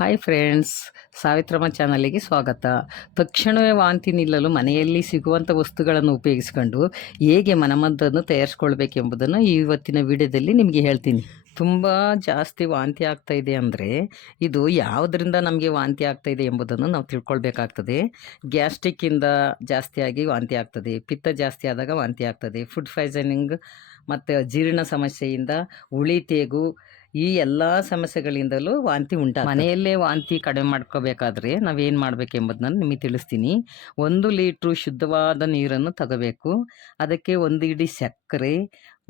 Hi friends Savitramma ಚಾನಲಿಗೆ ಸ್ವಾಗತ. ತಕ್ಷಣವೇ ವಾಂತಿ ನಿಲ್ಲಲು ಮನೆಯಲ್ಲಿ ಸಿಗುವಂಥ ವಸ್ತುಗಳನ್ನು ಉಪಯೋಗಿಸಿಕೊಂಡು ಹೇಗೆ ಮನಮದ್ದನ್ನು ತಯಾರಿಸ್ಕೊಳ್ಬೇಕೆಂಬುದನ್ನು ಇವತ್ತಿನ ವಿಡಿಯೋದಲ್ಲಿ ನಿಮಗೆ ಹೇಳ್ತೀನಿ. ತುಂಬ ಜಾಸ್ತಿ ವಾಂತಿ ಆಗ್ತಾ ಇದೆ ಅಂದರೆ ಇದು ಯಾವುದರಿಂದ ನಮಗೆ ವಾಂತಿ ಆಗ್ತಾ ಇದೆ ಎಂಬುದನ್ನು ನಾವು ತಿಳ್ಕೊಳ್ಬೇಕಾಗ್ತದೆ. ಗ್ಯಾಸ್ಟ್ರಿಕ್ಕಿಂದ ಜಾಸ್ತಿಯಾಗಿ ವಾಂತಿ ಆಗ್ತದೆ, ಪಿತ್ತ ಜಾಸ್ತಿ ಆದಾಗ ವಾಂತಿ ಆಗ್ತದೆ ಫುಡ್ ಪಾಯ್ಸನಿಂಗ್ ಮತ್ತು ಜೀರ್ಣ ಸಮಸ್ಯೆಯಿಂದ ಉಳಿ ತೇಗು ಈ ಎಲ್ಲ ಸಮಸ್ಯೆಗಳಿಂದಲೂ ವಾಂತಿ ಉಂಟು ಮನೆಯಲ್ಲೇ ವಾಂತಿ ಕಡಿಮೆ ಮಾಡ್ಕೋಬೇಕಾದ್ರೆ ನಾವೇನು ಮಾಡಬೇಕೆಂಬುದನ್ನು ನಿಮಗೆ ತಿಳಿಸ್ತೀನಿ. ಒಂದು ಲೀಟ್ರು ಶುದ್ಧವಾದ ನೀರನ್ನು ತಗೋಬೇಕು. ಅದಕ್ಕೆ ಒಂದು ಇಡೀ ಸಕ್ಕರೆ,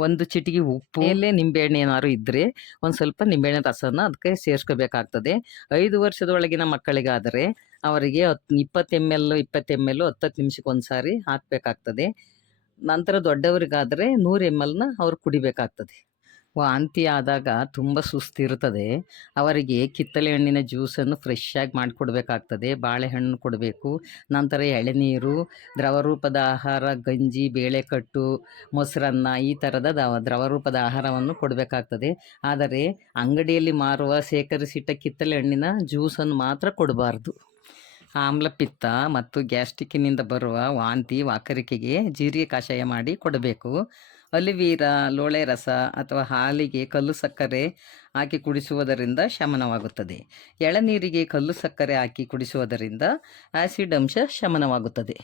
ಒಂದು ಚಿಟಿಕೆ ಉಪ್ಪು ಎಲ್ಲೇ ನಿಂಬೆಹಣ್ಣು ಏನಾದ್ರು ಇದ್ದರೆ ಒಂದು ಸ್ವಲ್ಪ ನಿಂಬೆಹಣ್ಣು ರಸನ ಅದಕ್ಕೆ ಸೇರಿಸ್ಕೋಬೇಕಾಗ್ತದೆ. ಐದು ವರ್ಷದೊಳಗಿನ ಮಕ್ಕಳಿಗಾದರೆ ಅವರಿಗೆ ಹತ್ತು ಇಪ್ಪತ್ತು ಎಂ ಎಲ್ ಇಪ್ಪತ್ತು ಎಂ ಎಲ್ ಹತ್ತತ್ತು ನಿಮಿಷಕ್ಕೆ ಒಂದು ಸಾರಿ ಹಾಕಬೇಕಾಗ್ತದೆ. ನಂತರ ದೊಡ್ಡವರಿಗಾದರೆ ನೂರು ಎಂ ಎಲ್ನ ಅವ್ರು ಕುಡಿಬೇಕಾಗ್ತದೆ. ವಾಂತಿ ಆದಾಗ ತುಂಬ ಸುಸ್ತಿರುತ್ತದೆ. ಅವರಿಗೆ ಕಿತ್ತಳೆ ಹಣ್ಣಿನ ಜ್ಯೂಸನ್ನು ಫ್ರೆಶ್ ಆಗಿ ಮಾಡಿಕೊಡ್ಬೇಕಾಗ್ತದೆ. ಬಾಳೆಹಣ್ಣು ಕೊಡಬೇಕು. ನಂತರ ಎಳೆನೀರು ದ್ರವ ರೂಪದ ಆಹಾರ, ಗಂಜಿ, ಬೇಳೆಕಟ್ಟು, ಮೊಸರನ್ನ ಈ ಥರದ ದ್ರವರೂಪದ ದ್ರವ ರೂಪದ ಆಹಾರವನ್ನು ಕೊಡಬೇಕಾಗ್ತದೆ. ಆದರೆ ಅಂಗಡಿಯಲ್ಲಿ ಮಾರುವ, ಶೇಖರಿಸಿಟ್ಟ ಕಿತ್ತಳೆ ಹಣ್ಣಿನ ಜ್ಯೂಸನ್ನು ಮಾತ್ರ ಕೊಡಬಾರ್ದು. ಆಮ್ಲಪಿತ್ತ ಮತ್ತು ಗ್ಯಾಸ್ಟ್ರಿಕ್ಕಿನಿಂದ ಬರುವ ವಾಂತಿ ವಾಕರಿಕೆಗೆ ಜೀರಿಗೆ ಕಷಾಯ ಮಾಡಿ ಕೊಡಬೇಕು. ಅಲಿವೀರ ಲೋಳೆ ರಸ ಅಥವಾ ಹಾಲಿಗೆ ಕಲ್ಲು ಸಕ್ಕರೆ ಹಾಕಿ ಕುಡಿಸುವುದರಿಂದ ಶಮನವಾಗುತ್ತದೆ. ಎಳನೀರಿಗೆ ಕಲ್ಲು ಸಕ್ಕರೆ ಹಾಕಿ ಕುಡಿಸುವುದರಿಂದ ಆಸಿಡ್ ಅಂಶ ಶಮನವಾಗುತ್ತದೆ.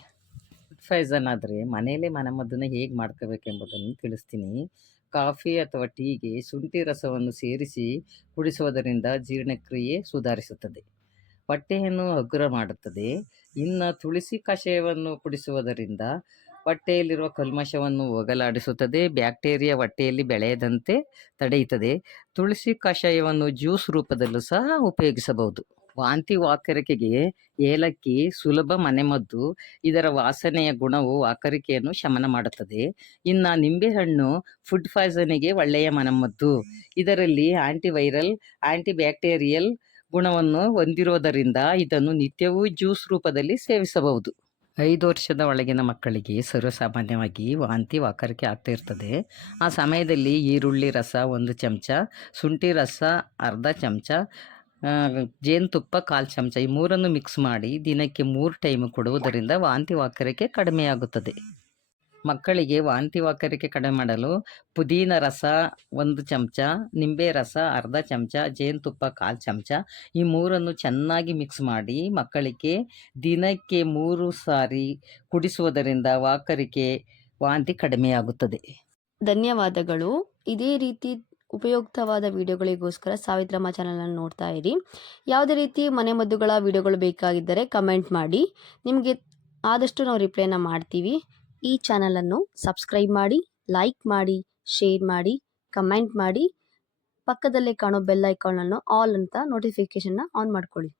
ಫೈಸನ್ ಆದರೆ ಮನೆಯಲ್ಲೇ ಮನೆಮದ್ದನ್ನು ಹೇಗೆ ಮಾಡ್ಕೋಬೇಕೆಂಬುದನ್ನು ತಿಳಿಸ್ತೀನಿ. ಕಾಫಿ ಅಥವಾ ಟೀಗೆ ಶುಂಠಿ ರಸವನ್ನು ಸೇರಿಸಿ ಕುಡಿಸುವುದರಿಂದ ಜೀರ್ಣಕ್ರಿಯೆ ಸುಧಾರಿಸುತ್ತದೆ. ಹೊಟ್ಟೆಯನ್ನು ಹಗುರ ಮಾಡುತ್ತದೆ. ಇನ್ನು ತುಳಸಿ ಕಷಾಯವನ್ನು ಕುಡಿಸುವುದರಿಂದ ಹೊಟ್ಟೆಯಲ್ಲಿರುವ ಕಲ್ಮಶವನ್ನು ಹೋಗಲಾಡಿಸುತ್ತದೆ. ಬ್ಯಾಕ್ಟೀರಿಯಾ ಹೊಟ್ಟೆಯಲ್ಲಿ ಬೆಳೆಯದಂತೆ ತಡೆಯುತ್ತದೆ. ತುಳಸಿ ಕಷಾಯವನ್ನು ಜ್ಯೂಸ್ ರೂಪದಲ್ಲೂ ಸಹ ಉಪಯೋಗಿಸಬಹುದು. ವಾಂತಿ ವಾಕರಿಕೆಗೆ ಏಲಕ್ಕಿ, ಸುಲಭ ಮನೆಮದ್ದು, ಇದರ ವಾಸನೆಯ ಗುಣವು ವಾಕರಿಕೆಯನ್ನು ಶಮನ ಮಾಡುತ್ತದೆ. ಇನ್ನು ನಿಂಬೆಹಣ್ಣು ಫುಡ್ ಪಾಯ್ಸನಿಗೆ ಒಳ್ಳೆಯ ಮನೆಮದ್ದು. ಇದರಲ್ಲಿ ಆಂಟಿವೈರಲ್, ಆಂಟಿಬ್ಯಾಕ್ಟೀರಿಯಲ್ ಗುಣವನ್ನು ಹೊಂದಿರೋದರಿಂದ ಇದನ್ನು ನಿತ್ಯವೂ ಜ್ಯೂಸ್ ರೂಪದಲ್ಲಿ ಸೇವಿಸಬಹುದು. ಐದು ವರ್ಷದ ಒಳಗಿನ ಮಕ್ಕಳಿಗೆ ಸರ್ವಸಾಮಾನ್ಯವಾಗಿ ವಾಂತಿ ವಾಕರಿಕೆ ಆಗ್ತಾ ಇರ್ತದೆ. ಆ ಸಮಯದಲ್ಲಿ ಈರುಳ್ಳಿ ರಸ ಒಂದು ಚಮಚ, ಶುಂಠಿ ರಸ ಅರ್ಧ ಚಮಚ ಜೇನುತುಪ್ಪ ಕಾಲು ಚಮಚ ಈ ಮೂರನ್ನು ಮಿಕ್ಸ್ ಮಾಡಿ ದಿನಕ್ಕೆ ಮೂರು ಟೈಮ್ ಕೊಡುವುದರಿಂದ ವಾಂತಿ ವಾಕರಿಕೆ ಕಡಿಮೆಯಾಗುತ್ತದೆ. ಮಕ್ಕಳಿಗೆ ವಾಂತಿ ವಾಕರಿಕೆ ಕಡಿಮೆ ಮಾಡಲು ಪುದೀನ ರಸ ಒಂದು ಚಮಚ, ನಿಂಬೆ ರಸ ಅರ್ಧ ಚಮಚ, ಜೇನುತುಪ್ಪ ಕಾಲು ಚಮಚ ಈ ಮೂರನ್ನು ಚೆನ್ನಾಗಿ ಮಿಕ್ಸ್ ಮಾಡಿ ಮಕ್ಕಳಿಗೆ ದಿನಕ್ಕೆ ಮೂರು ಸಾರಿ ಕುಡಿಸುವುದರಿಂದ ವಾಕರಿಕೆ ವಾಂತಿ ಕಡಿಮೆಯಾಗುತ್ತದೆ. ಧನ್ಯವಾದಗಳು. ಇದೇ ರೀತಿ ಉಪಯುಕ್ತವಾದ ವಿಡಿಯೋಗಳಿಗೋಸ್ಕರ ಸಾವಿತ್ರಮ್ಮ ಚಾನಲನ್ನು ನೋಡ್ತಾ ಇರಿ. ಯಾವುದೇ ರೀತಿ ಮನೆಮದ್ದುಗಳ ವಿಡಿಯೋಗಳು ಬೇಕಾಗಿದ್ದರೆ ಕಮೆಂಟ್ ಮಾಡಿ. ನಿಮಗೆ ಆದಷ್ಟು ನಾವು ರಿಪ್ಲೈನ ಮಾಡ್ತೀವಿ. ಈ ಚಾನಲನ್ನು ಸಬ್ಸ್ಕ್ರೈಬ್ ಮಾಡಿ, ಲೈಕ್ ಮಾಡಿ, ಶೇರ್ ಮಾಡಿ, ಕಮೆಂಟ್ ಮಾಡಿ. ಪಕ್ಕದಲ್ಲೇ ಕಾಣೋ ಬೆಲ್ ಐಕಾನನ್ನು ಆಲ್ ಅಂತ ನೋಟಿಫಿಕೇಷನ್ನ ಆನ್ ಮಾಡ್ಕೊಳ್ಳಿ.